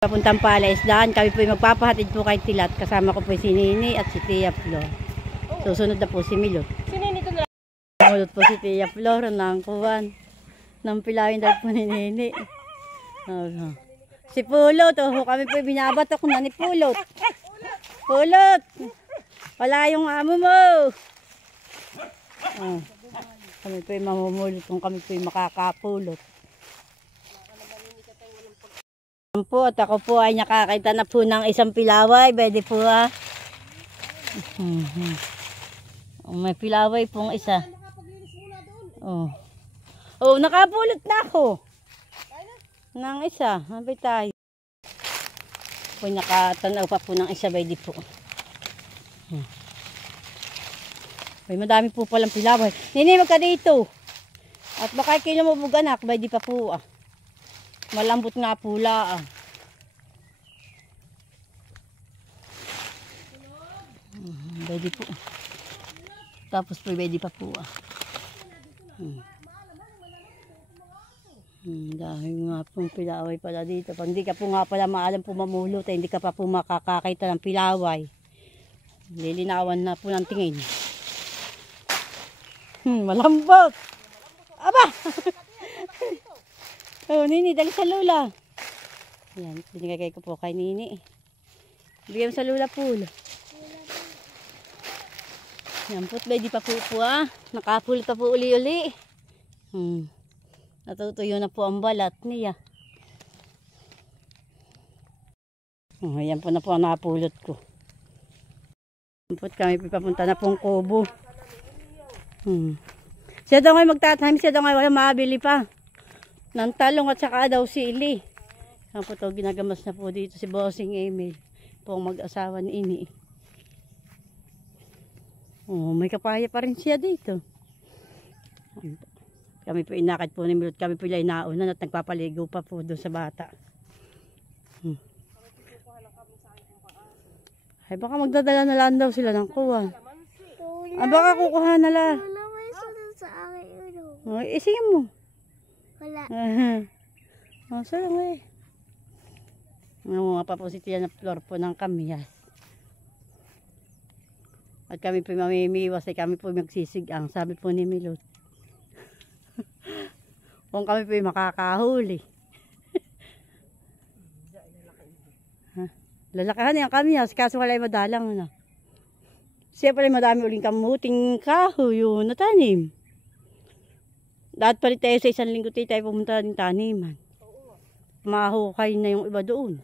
Papuntang Palaisdaan, kami po magpapahatid po kay Tilat. Kasama ko po si Nini at si Tia Flor. Susunod na po si Milot. Si Nini ko na. Mulot po si Tia Flor ng kuwan. Nang pilawin daw po ni Nini. Si Pulot, kami po binabatok na ni Pulot. Pulot! Wala yung amo mo! Kami po mamumulot kung kami po makakapulot. Po, at ako po ay nakakita na po ng isang pilaway. Pwede po may pilaway pong isa. Nakapulot na ako ng isa. Mabay tayo. Po, nakatanaw pa po ng isa. Pwede po. May madami po palang pilaway. Nini, magka dito. At baka kinamubog anak. Pwede pa po malambot nga pula Pwede po. Tapos po pwede pa po dahil nga pong pilaway pala dito. Pag hindi ka po nga pala maalam po mamulot, hindi ka pa po makakakita ng pilaway. Lilinawan na po ng tingin. Malambot. Aba! Nini, dali sa lula. Yan, binigay ko po kay Nini. Bigyan mo sa lula pool. Yan po, pwede pa po nakapulot pa po uli-uli. Natutuyo na po ang balat niya. Yan po na po ang nakapulot ko. Yan po, kami papunta na pong Kubo. Siya daw ngayon magtatanim, siya daw ngayon wala mabili pa ng talong at saka daw sili. Yan po to, ginagamas na po dito si Bossing Emil. Pong mag-asawa ni Ini. May kapaya pa rin siya dito. Kami po inakad po ni Milot. Kami po ilay naunan at nagpapaligo pa po doon sa bata. Ay baka magdadala na lang daw sila ng kuwan. Baka kukuha na lang. Isingin mo. Wala. Sarang mga pa po si Tia na Flor po ng kamyas. At kami po mamimiwas ay kami po magsisigang. Sabi po ni Milot. Kung kami po makakahuli. Lalakahan yung kamyas. Kaso wala yung madalang na. Siya pala madami uling kamuting kahoy yun natanim. Dapat pa rin tayo sa isang linggo tayo pumunta ng taniman. Mahukay na yung iba doon.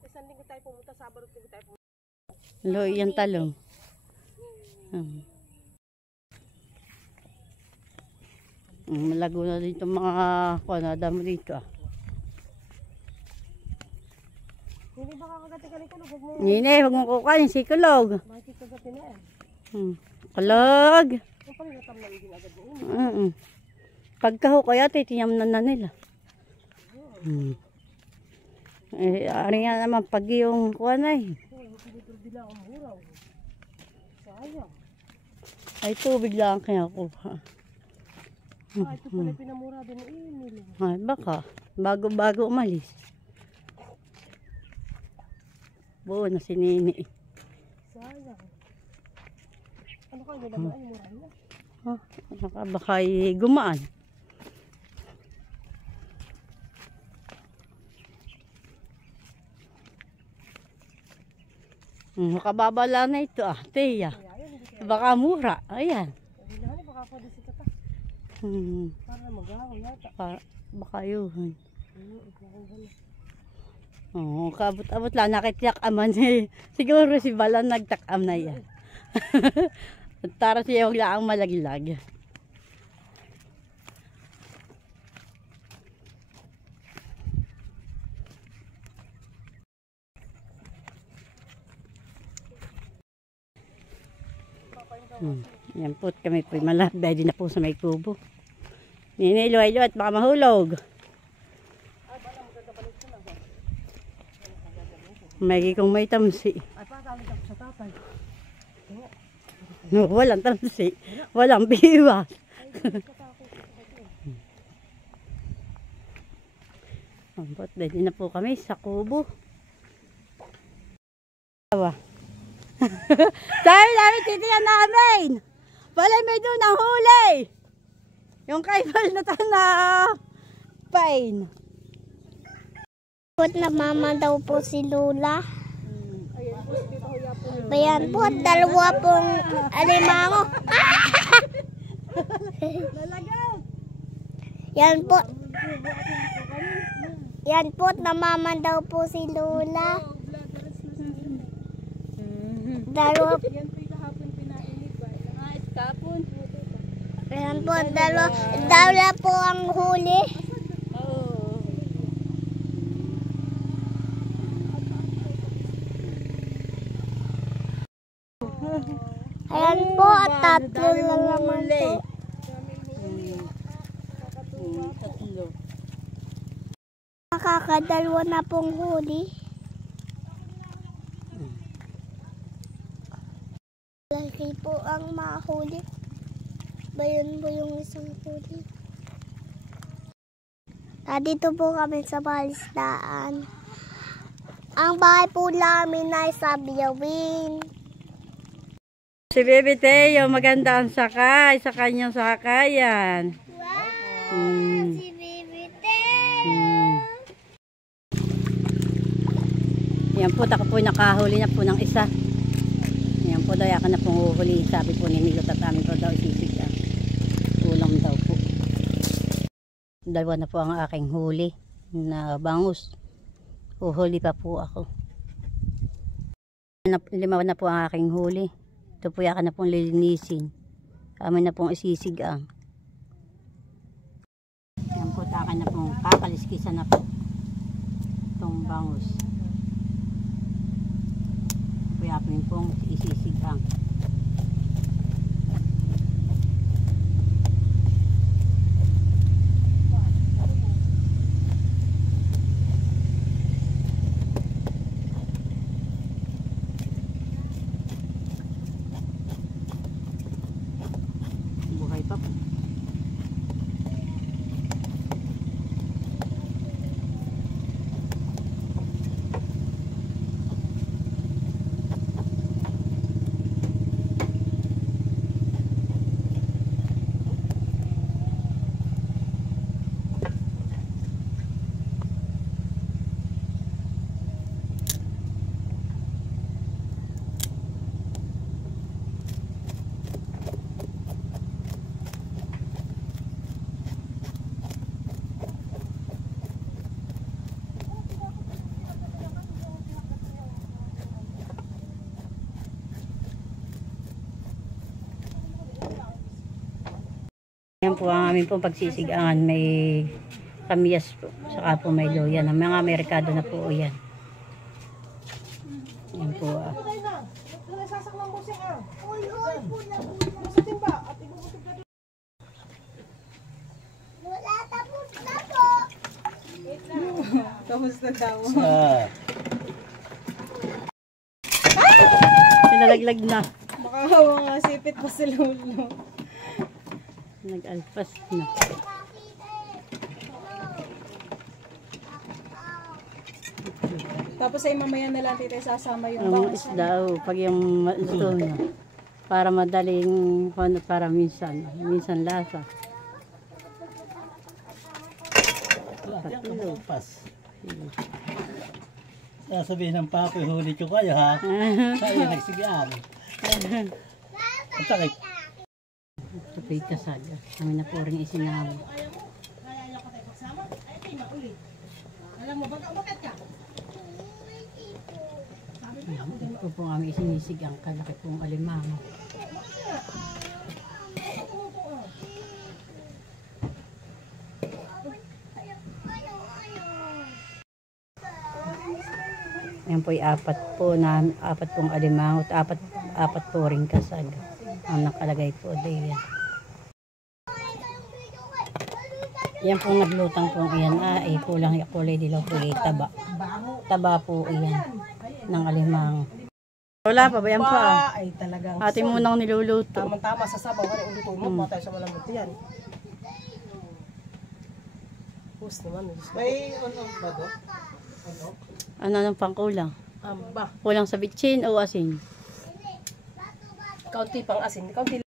Isang linggo tayo pumunta, Sabado linggo tayo pumunta. Loy yung talong. Malago na dito mga damo dito. Hindi baka kagating ka rin kulog. Nini, huwag mong kukain si kulog. Bakit kagating na kulog. Ang paligatam na hindi agad na Pagkaho kaya titiyam na nila. Ari nga naman pag yung kuwan ay tubig lang kaya kuha. Ito pala pinamura din ni Emil. Ay baka bago umalis. Buo na si Nini. Sayang. Ano ka ginawa ay mura na? Baka gumaan. Makababala na ito Tia. Baka mura. Ayan. Baka pwede si tata. Para magawa yata. Baka yun. Kabot-abot lang. Nakitiyak aman. Siguro si Balan nagtakam na yan. Tara siya huwag lang malaglag. Yan po kami po malabay din na po sa may kubo. Nini, ilo at baka mahulog. May kung may tamsi. Ay pagalit ako sa tatay. Walang tamsi. Walang biwas. Ampot, ready na po kami sa kubo. Tawa. Sabi namin, titiyan namin. Balay may doon ang huli. Yung kaibal na na pain. Na mama daw po si Lola. Ayan po, dalawa pong alimango. Yan po. Yan po, namaman daw po si Lola. Dalawa. Yan po, dalawa po ang huli. Ayan po, at tatlo lang naman po. Tatlo. Nakakadalwa na pong huli. Laki po ang mahuli. Bayan po yung isang huli. Dito po kami sa Balisdaan. Ang bahay po namin ay sa Biyawin. Si Bebe Teo, maganda ang sakay sa kanyang sakayan. Wow, si Baby Teo. Yan po, tako po nakahuli na po ng isa. Yan po, daya ka na pong uhuli. Sabi po ni Milot at amin po daw isisig. Ulam daw po. Dalawa na po ang aking huli na bangus. Uhuli pa po ako. 5 na po ang aking huli. Ito po yakan na pong lilinisin. Amin na pong isisigang. Yan po, taka na pong kakaliskisan na po itong bangus. Po yakin pong isisigang. Buhay pa po. Yan po ang aming pong pagsisigangan. May kamiyas po. Saka po may loya. Ang mga merkado na po yan. Yan po. Wala, tapos na po. Tapos na daw. Sinalaglag na. Makahawa nga, sipit pa si Lolo. Nag-alpas na. Tapos ay mamaya na lang tita sasama yung Ang bangus. isda, pag yung ito na. Para madaling, para minsan lasa. Tatlo. Sasabihin ng papoy, huli ko kayo ha. Sa'yo nagsigaan. Ang takip. Ito po yung kasaga. Kami na po rin isinama. Ito po kami isinisig ang kalaki pong alimango. Yan po yung apat pong alimango at apat po rin kasaga. Ang nakalagay po diyan. Yan po naglutang po iyan. Kulang kulay dilaw po taba. Taba po iyan ng alimango. Wala pa ba yan pa? Ay talagang. Atin mo nang niluluto. Tamang-tama sa sabaw. Kaya ulit mo. Tayo sa malambot yan. Pus naman. May ano ba do? Ano? Ano nang pangkulang? Amba. Kulang sa bitchin o asin? Kaunti pang asin. Kaunti.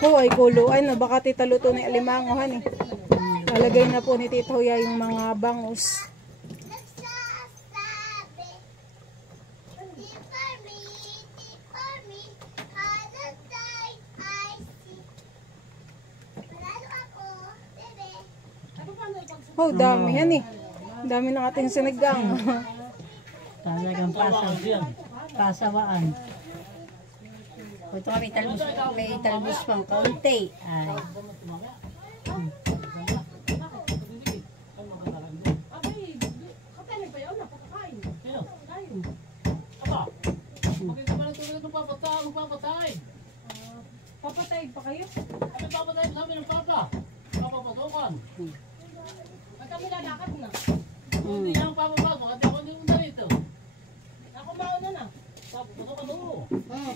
Hoy, kuluan na baka tita luto ni alimangohan eh. Lalagay na po ni Tita Huya yung mga bangus. Oh, dami yan eh. Dami ng ating sinigang. Talagang pasawaan. Ito kami may talbos pang kaunti. Ay. Papatay pa kayo? Ano papatay sa amin ng papa? Papapatukan. At kami lalakad na. Hindi na ang papapasok. At ako hindi mo rito. Ako mauna na. Papapatukan mo.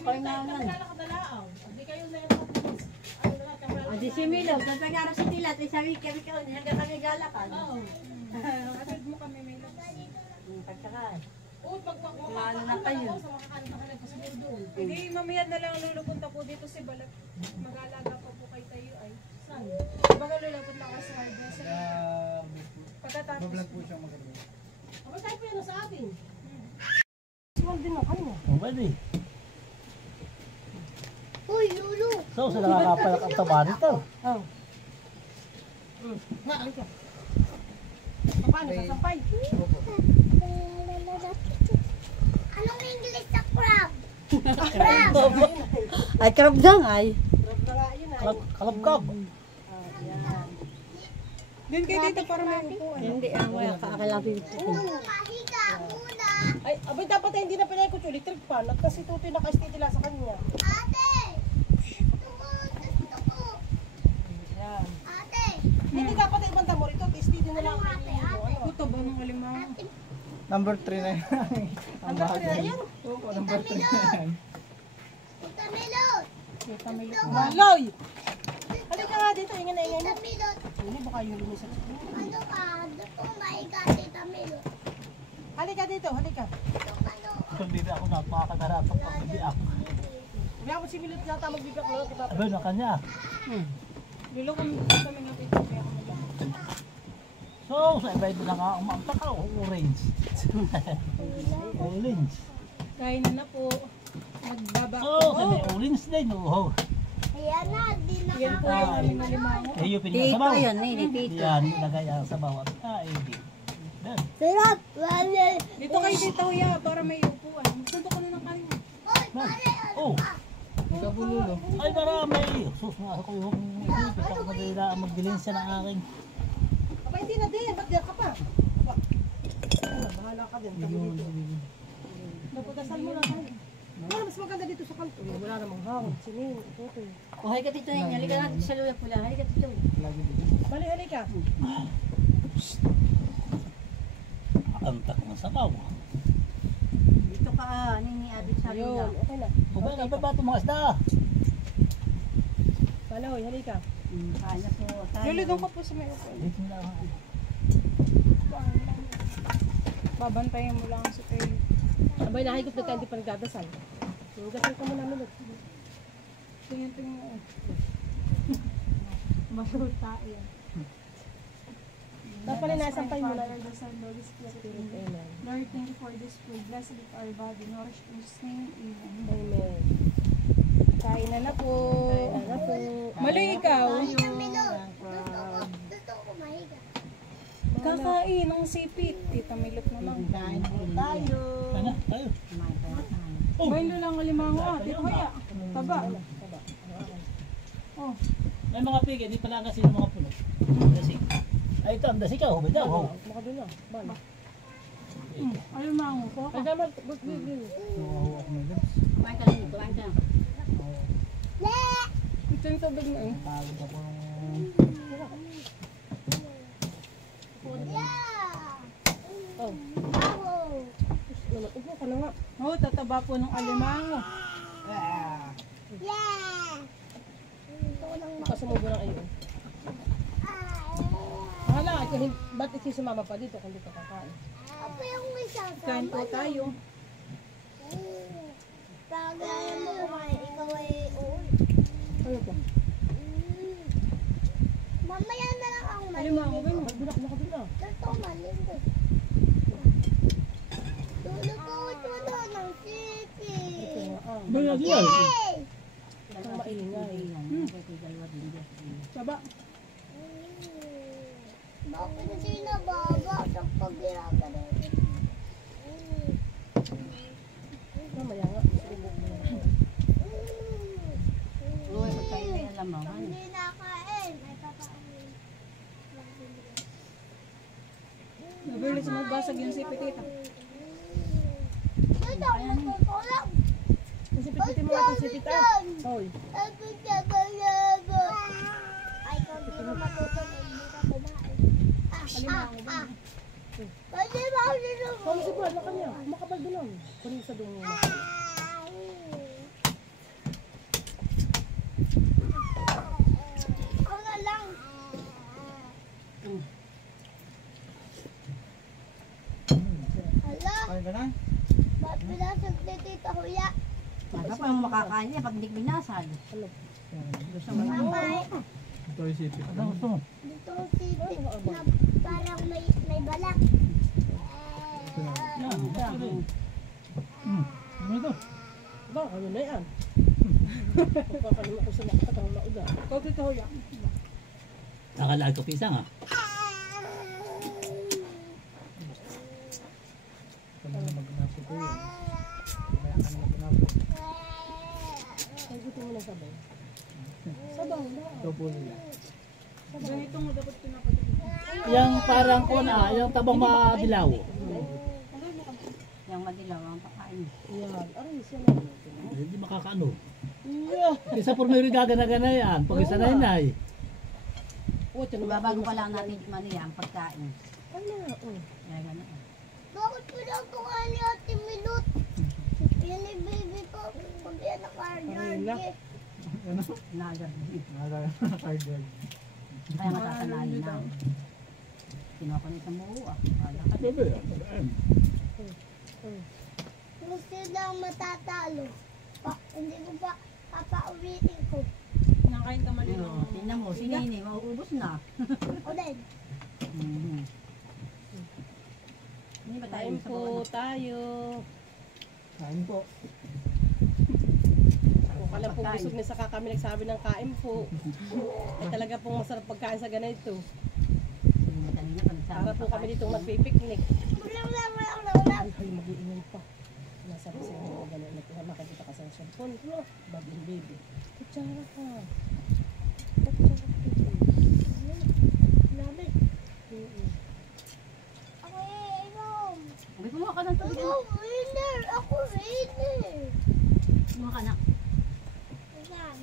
Kayo naman. Lalakad na laaw. Hindi kayo na yung Di si Milo, nagpagaro si Tila, at sabi kami ka, hanggang kami galakan. Oo. Atid mo kami may labas. Pagkakaan. Oo, Ano na kayo? sa makakain pa kayo kasi doon. Hindi, mamaya na lang lulupunta po dito si Balat. Mag-aalaga pa po kay tayo ay. Saan? Baga lulupot na ako sa hardware. Pagkatapos. Ako tayo pa yan sa atin. Siwan din ako kanya. Ang pwede. Uy, Lulu. So, sa nakakapalak ang taba nito. Oo. Na, ano ka? Paano ka sampay? Anong English sa crab? Ay, karab lang ay. Kalabkab. Doon kayo dito para may upuan. Hindi, ang wala ka akalapin ito. Mahiga muna. Ay, abay dapat ay hindi na pinay ko electric fan at kasi tutoy naka-stitila sa kanya. Ate! Gusto ko. Yan. Ate! Hindi ka pati ibang damo rito, stitila na lang. Ito ba ng alimango? Number 3 na yan. Ang dami na yan. Opo, number 3 na yan. Tita Milot! Maloy! Halika nga dito, ingin na ingin Tita na. Milot! Hindi baka yung lumisan. Ano ka? Gusto ko mahiga, Tita Milot. Halika dito, halika. Kung bibi ako na, makakagarapan ko. Bibi ako. Hindi ako si Milot yata magbibigak mo. Abay, na kanya. Lulu kami nga dito. Kaya kami lang. So, sa iba ito na nga, umamtak ka, orange. Orange. Kain na po. Magbaba. So, sa may orange din, oh. Ayan na, di na Yan po yung aming alimango. Eh, yung Tito pinakasabaw. yan, eh, tito. Yan, nilagay ang sabaw at kain. Yan. Sarap! Wala! Dito kayo dito Huya para may upuan. Magsundo ko na ng kain. Oy, pare! Oh, ay marami. Sus, nga ako yung isipit ako madala magbilin siya ng aking. Aba, hindi na din. Ba't diyan ka pa? Aba. Bahala ka din. Kami dito. Napudasal mo lang. Wala, mas maganda dito sa kanto. Wala namang hawak. Sinin, tutoy. O, halika tito yun. Halika natin sa luya pula. Halika tito. Bali, halika. Antak ng sabaw. Dito ka, nini abit sa luya. Yun, okay na. Kuba, kapag ba itong mga isda? Baloy, halika. Kanya po. Lulu doon ka po sa may upuan. Dito na lang. Babantayan mo lang sa tayo. Abay, nahigop na tayo, hindi pa nagdadasal. Yung dasal ka muna, Milot. Tingin-tingin mo. Masuta yan. Dapat pala nasampay mo na. Father, the Son, Holy Spirit. Amen. Lord, thank you for this food. Blessed is our body. Nourish in Jesus' name. Amen. Amen. Kain na po. Kaya na po. Maloy ikaw. Tita Milot! Gusto ko mahiga. Kakain ng sipit. Tita Milot na lang. Tayo. Ano? Tayo. Bayin doon lang alimango ah. Tito Huya. Taba. Oh. May mga pigi, di pala kasi ng mga puno. Dasik. Ay, ito ang dasik ka, hubad daw. Oh. Maka doon na. Bala. Alimango ko. Kaya naman, big. Kumain ka lang dito. Kumain ka. Ito yung tubig na eh. Tawag ako ng... Oh. Upo ka na nga. Oh, tataba po ng alimango. Yeah! ko lang Baka sumubo ng iyo. Hala, ba't isisumama pa dito kung dito kakain? Ako yung may sasama. Kain po tayo. Tagayan mo kumain. Ikaw ay uuwi. Ano ba? Mamaya na lang ang Alimango ba yun? Bulak na ka dun ah. Ito, malindot. Lulutuin mo na ng siki. Bayad yan. Hey! Ang maingay. Saba. Bakit na sinababa sa pag-ginagawa? Mamaya nga. Sumubog mo na. Uy, pagkain na yung lamawan. Hindi nakain. Ay, papauwi. Nabilis magbasag yung sipit tita. Dito, magkukulang. Kasi pititin mo natin si Tita. Hoy. Ako sa balago. Ay, kung di mo matutog, hindi ka kumain. Kasi ba ako sinubog? Kung si Brad na kanya. Makapal doon lang. Kunin sa doon niya. Ako na lang. Hala, Kain ka na? ba't pinasag ni Tita Huya? Ano pa ang makakain niya pag hindi binasag? Gusto mo na. Mamay, Ito yung sipit. Ano gusto mo? dito si Tita na parang may balak. Yan, gusto rin. Ano ito? Ba, ano na yan? Pagpapalim ako sa nakakatang mauda. Ikaw Tita Hoya. Nakalaan ko pisang ah. Ay, gusto mo na sabay. Sabaw na. Ganito mo dapat pinapagod. Yung parang kuna, yung tabang madilaw. Yung madilaw ang pakain. Yan. Aray, siya na. Hindi makakaano. Yeah. Isa por may gagana-gana yan. Pag isa na yun ay. Oh, ito na. Babago pa lang natin maniya ang pagkain. Ano? Oh. Kaya gano'n. Bakit pinagawa ni Ate Milot? Yan ay baby ko. Pag yan naka-allergy. Nagar. Kaya matatanayin na. Kinuha ko na isang buo ah. Wala ka. Bebe. Kung sila ang matatalo, hindi ko pa papauwiin ko. Nakain ka mali Ano, ng tingnan mo, si Nini, mauubos na. O din. Hindi ba tayo Kain sa po tayo. Kain po. Kung kala po busog na saka kami nagsabi ng kain po. Ay talaga pong masarap pagkain sa ganito. Para po kami dito magpipiknik. Ulang. Ay, mag-iingay pa. Nasabi sa inyo kung gano'n na makikita ka sa cellphone. Baging baby. Kutsara ka. Kutsara ka. Labi. Ako iinom. May kumuha ka ng tubig. Ako winner. Ako winner. Kumuha ka na. Ayan.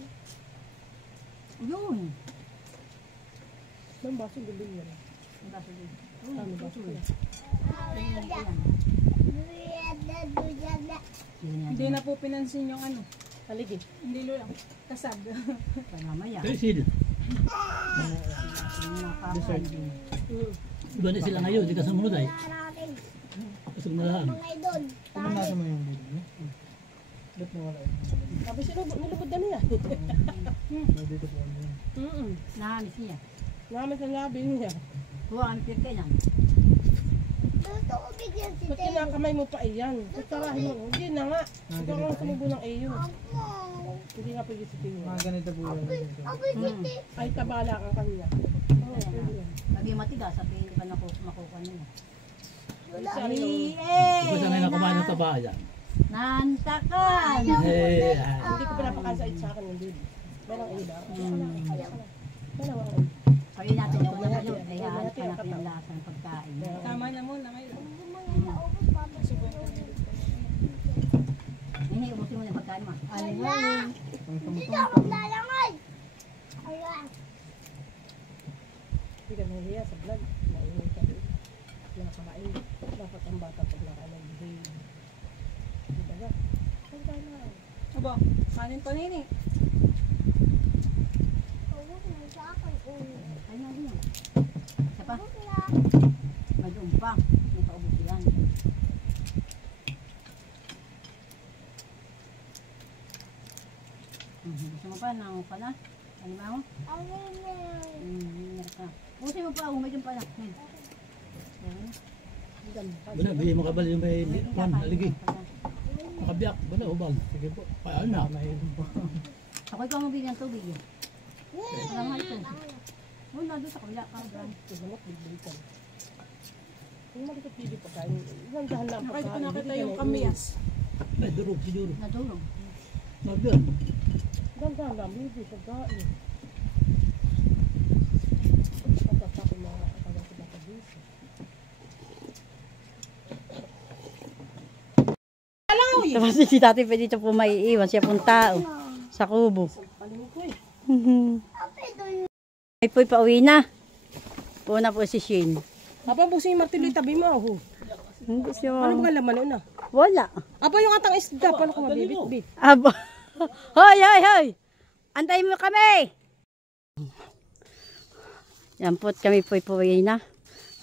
Yun. Nang baso guling yan. Ang baso din. Ano ba? Hindi na po pinansin yung ano. Haligi. Hindi lo lang. Kasag. Mamaya. Sil. Dessert. Iba na sila ngayon. Hindi ka sumunod ay. Natin. Kasog na lang. Mga idol. Nasa mo yung video niya? Ba't nawala yun? Sabi nilubod na niya. Dito po ano yun. Nahamis niya. Namin sa labi niya. Huwag kami pirkay lang. Gusto ko bigyan si Ba't Tayo. kinakamay mo pa iyan? Kutsarahin mo. Hindi na nga. Ikaw ang sumubo ng iyo. Ako. Hindi nga pwede si Tio. ganito po yun. Ako si Tayo. Ay, tabala ang kanya. Pag yung matigas, sabi hindi pa makukuha niya. Sabi Ito siya na kumain ng tabayan. Nantakan! Eh, hindi ko pinapakasait sa akin yung baby. Meron iyo daw. Meron ako. Kaya natin ito na ngayon, ay hahanap ka natin yung lasa ng pagkain. Tama na muna ngayon. Hindi, ubusin mo na yung pagkain mo. Hindi na ako maglalangay. Ayan. Hindi ka nahihiya sa vlog. Naingay ka rin. Nakakain. Dapat ang bata pag nakain ng baby. Di ba nga? Saan ka na? Aba, kanin pa nini. Ay na din. Isa pa. May doon pa. May paubos yan. Gusto mo pa? Nango ka na? Ano ba mo? Meron ka. Pusin mo pa. May doon pa na. Bala, bigay mo kabal yung may pan, aligi. Makabiyak, bala, ubal. Sige po. Paano na? Ako ikaw mabigyan ng tubig. Walang mahal ito. Muna doon sa kabila ka. Yung malikot bibi pagkain. Ilang dahan lang pagkain. Nakita yung kamiyas. Ay, durog, siguro. Natulog. Nagyan. Ilang dahan lang bibi pagkain. Pagkakapin mga katagal ko baka dito. Tapos si Tati pa dito po maiiwan. Siya pong tao. Sa kubo. Ay po'y pauwi na. Puna po si Shane. Apa po si Martillo tabi mo ho. Hindi siya. Ano ba laman na? Wala. Apa yung atang isda paano ko mabibit-bit? Aba. Hoy, hoy, hoy. Antayin mo kami. Yan po't kami po'y pauwi na.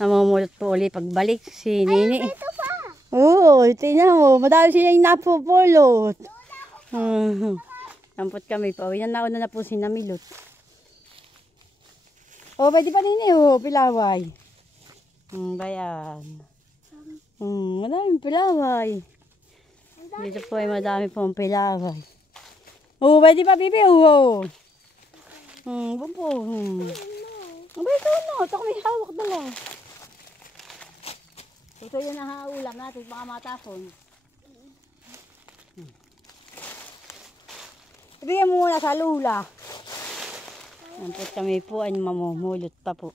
Namumulot po ulit pagbalik si Nini. Oo, tingnan mo. Madami sila yung napupulot. Yampot kami pa. Nauna na po si Namilot. O, pwede pa rin pilaway. Bayan. Madaming pilaway. Dito po ay madami pong pilaway. O, pwede pa bibi. O. Bumpo. Aba, ito na. Ito kami hawak dala. Ito yung nahaulam natin, baka matapon. Ibigay mo muna sa lula. Yan po kami po ay mamumulot pa po.